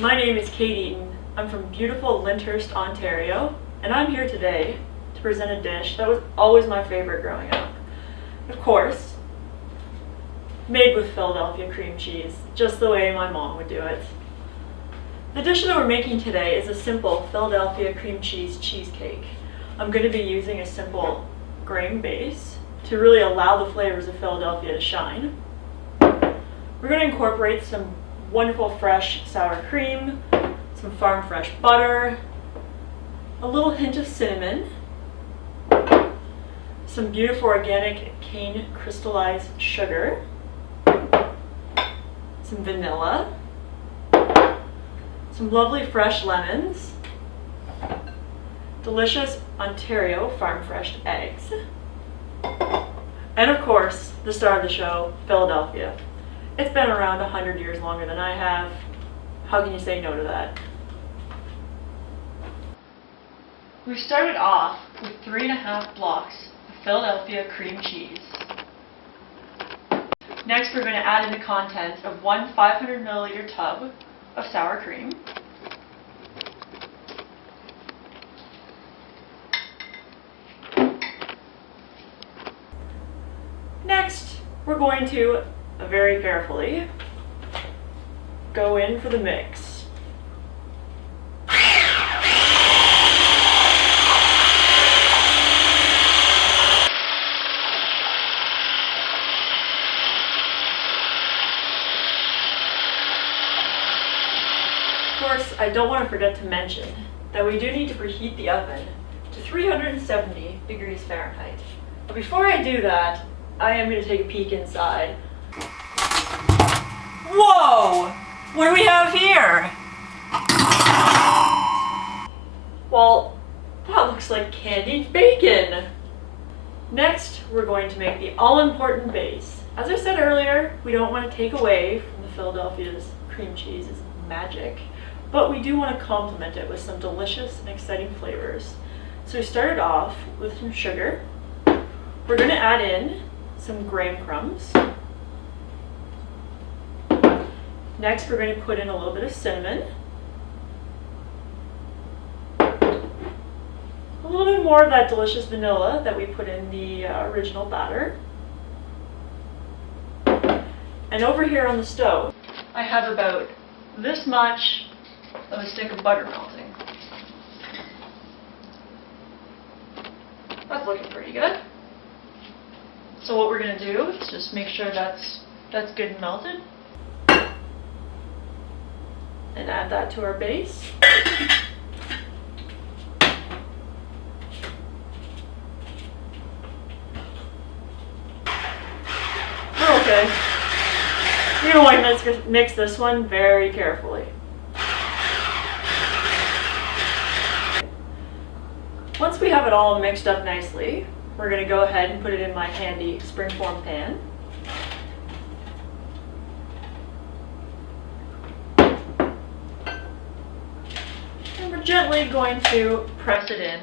My name is Kate Eaton. I'm from beautiful Lyndhurst, Ontario, and I'm here today to present a dish that was always my favorite growing up. Of course, made with Philadelphia cream cheese, just the way my mom would do it. The dish that we're making today is a simple Philadelphia cream cheese cheesecake. I'm going to be using a simple grain base to really allow the flavors of Philadelphia to shine. We're going to incorporate some wonderful fresh sour cream, some farm fresh butter, a little hint of cinnamon, some beautiful organic cane crystallized sugar, some vanilla, some lovely fresh lemons, delicious Ontario farm fresh eggs, and of course, the star of the show, Philadelphia. It's been around 100 years longer than I have. How can you say no to that? We started off with 3.5 blocks of Philadelphia cream cheese. Next, we're going to add in the contents of one 500 milliliter tub of sour cream. Next, we're going to very carefully go in for the mix. Of course, I don't want to forget to mention that we do need to preheat the oven to 370 degrees Fahrenheit. But before I do that, I am going to take a peek inside. Whoa! What do we have here? Well, that looks like candied bacon. Next, we're going to make the all-important base. As I said earlier, we don't want to take away from the Philadelphia's cream cheese's magic, but we do want to complement it with some delicious and exciting flavors. So we started off with some sugar. We're going to add in some graham crumbs. Next, we're going to put in a little bit of cinnamon, a little bit more of that delicious vanilla that we put in the original batter. And over here on the stove, I have about this much of a stick of butter melting. That's looking pretty good. So what we're going to do is just make sure that's good and melted. And add that to our base. Okay. You're going to want to mix this one very carefully. Once we have it all mixed up nicely, we're going to go ahead and put it in my handy springform pan. And we're gently going to press it in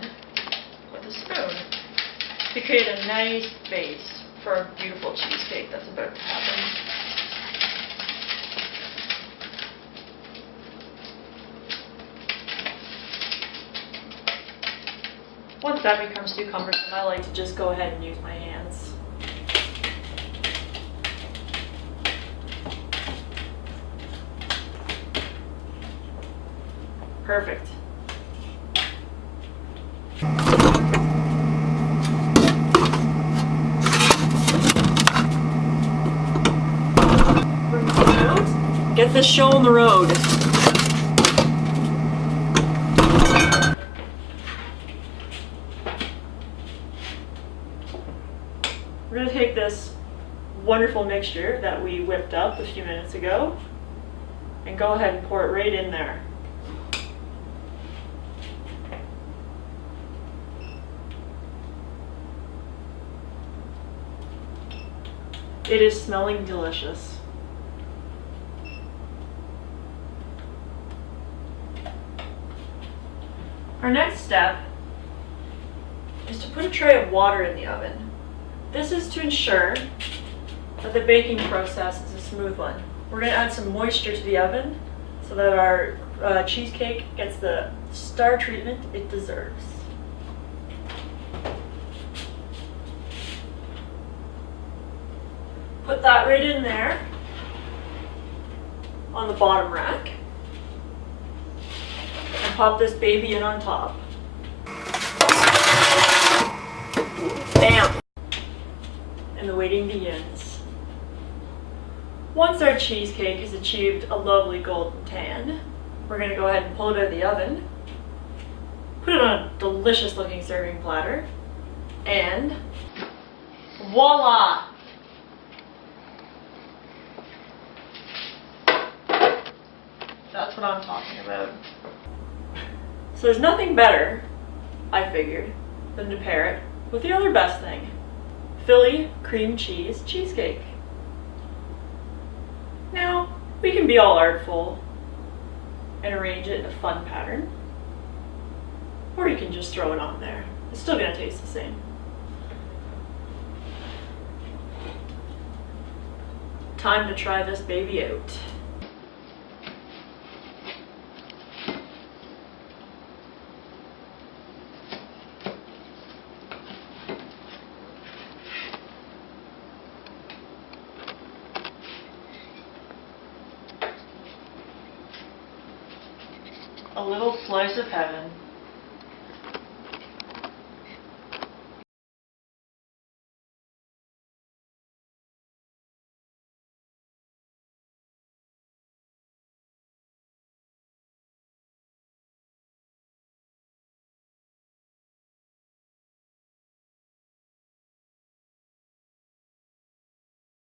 with a spoon to create a nice base for a beautiful cheesecake that's about to happen. Once that becomes too cumbersome, I like to just go ahead and use my hands. Perfect. Get this show on the road. We're going to take this wonderful mixture that we whipped up a few minutes ago and go ahead and pour it right in there. It is smelling delicious. Our next step is to put a tray of water in the oven. This is to ensure that the baking process is a smooth one. We're going to add some moisture to the oven so that our cheesecake gets the star treatment it deserves. Put that right in there on the bottom rack and pop this baby in on top. Bam! And the waiting begins. Once our cheesecake has achieved a lovely golden tan, we're going to go ahead and pull it out of the oven, put it on a delicious looking serving platter, and voila! That's what I'm talking about. So there's nothing better, I figured, than to pair it with the other best thing, Philly cream cheese cheesecake. Now, we can be all artful and arrange it in a fun pattern, or you can just throw it on there. It's still going to taste the same. Time to try this baby out. A little slice of heaven.